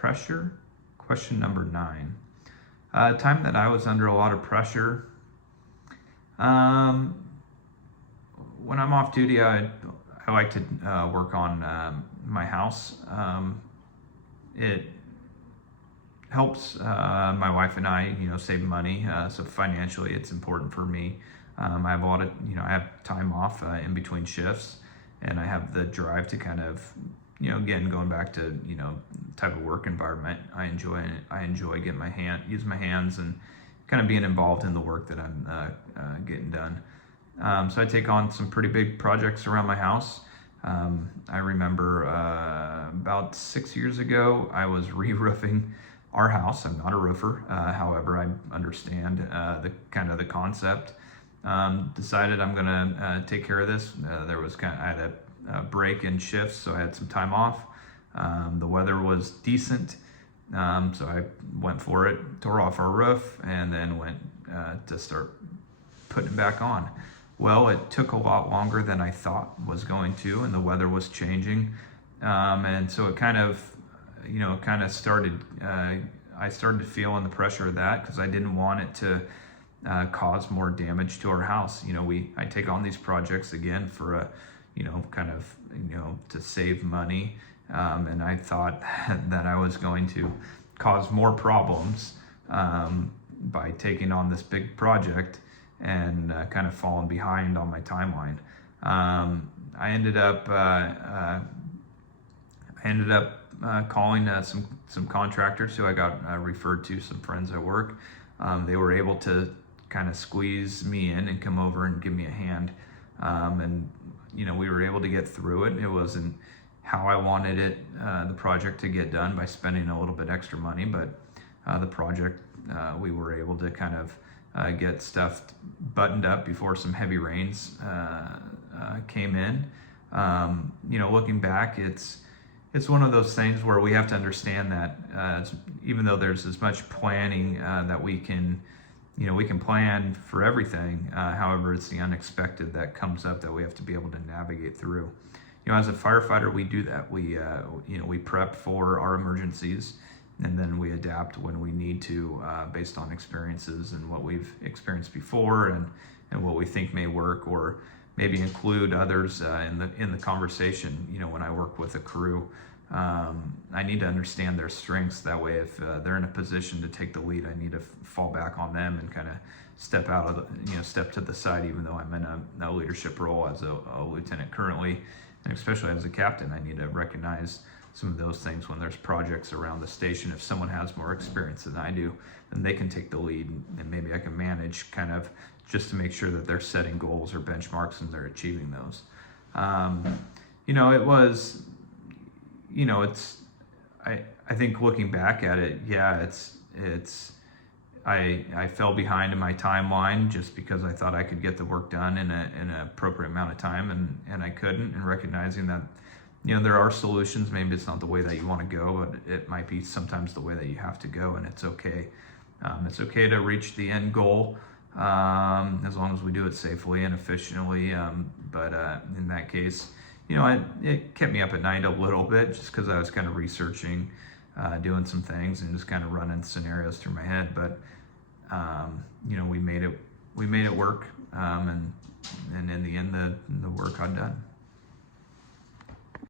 pressure? Question number 9. Time that I was under a lot of pressure. Um, when I'm off duty, I like to work on my house. It helps my wife and I, save money. So financially, it's important for me. I have a lot of, I have time off in between shifts, and I have the drive to kind of, again, going back to, type of work environment I enjoy. I enjoy getting use my hands and kind of being involved in the work that I'm getting done. So I take on some pretty big projects around my house. I remember about 6 years ago, I was re-roofing our house. I'm not a roofer, however, I understand the concept. Decided I'm gonna take care of this. I had a break in shifts, so I had some time off. The weather was decent, so I went for it, tore off our roof, and then went to start putting it back on. Well, it took a lot longer than I thought was going to, and the weather was changing, and so it kind of started. I started feeling the pressure of that because I didn't want it to cause more damage to our house. I take on these projects again for to save money, and I thought that I was going to cause more problems by taking on this big project and kind of falling behind on my timeline. I ended up calling some contractors who I got referred to, some friends at work. They were able to kind of squeeze me in and come over and give me a hand. And we were able to get through it. It wasn't how I wanted it, the project to get done by spending a little bit extra money, but the project, we were able to kind of get stuff buttoned up before some heavy rains came in. Looking back, it's one of those things where we have to understand that even though there's as much planning that we can plan for everything. However, it's the unexpected that comes up that we have to be able to navigate through. As a firefighter, we do that. We prep for our emergencies, and then we adapt when we need to, based on experiences and what we've experienced before, and what we think may work, or maybe include others in the conversation. When I work with a crew, I need to understand their strengths. That way, if they're in a position to take the lead, I need to fall back on them and kind of step to the side, even though I'm in a leadership role as a lieutenant currently, and especially as a captain. I need to recognize some of those things when there's projects around the station. If someone has more experience than I do, then they can take the lead, and maybe I can manage kind of just to make sure that they're setting goals or benchmarks and they're achieving those. It was, I think looking back at it, yeah, I fell behind in my timeline just because I thought I could get the work done in an appropriate amount of time, and I couldn't, and recognizing that, there are solutions. Maybe it's not the way that you want to go, but it might be sometimes the way that you have to go, and it's okay. It's okay to reach the end goal, as long as we do it safely and efficiently. But in that case, it kept me up at night a little bit just because I was kind of researching, doing some things, and just kind of running scenarios through my head. But we made it work, and in the end, the work got done.